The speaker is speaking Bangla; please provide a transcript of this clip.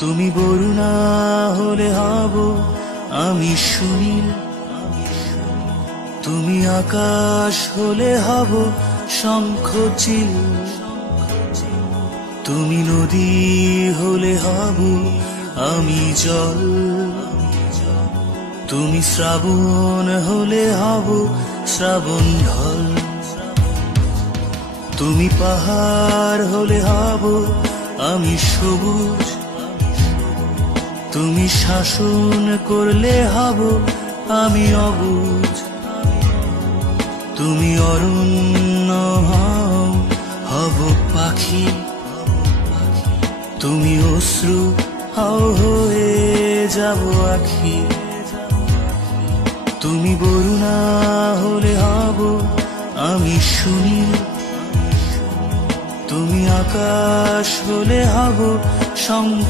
তুমি বরুণা হলে হব আমি সুনীল, তুমি আকাশ হলে হব শঙ্খচিল, তুমি নদী হলে হব আমি জল, তুমি শ্রাবণ হলে হব শ্রাবণ ঢল, তুমি পাহাড় হলে হব আমি সবুজ, তুমি শাসন করলে হব আমি অবুঝ, তুমি অরণ্য হব পাখি, তুমি অশ্রু হাও হয়ে যাব আখি, তুমি বরুণা হলে হব আমি সুনীল, তুমি আকাশ হলে হব শঙ্খ।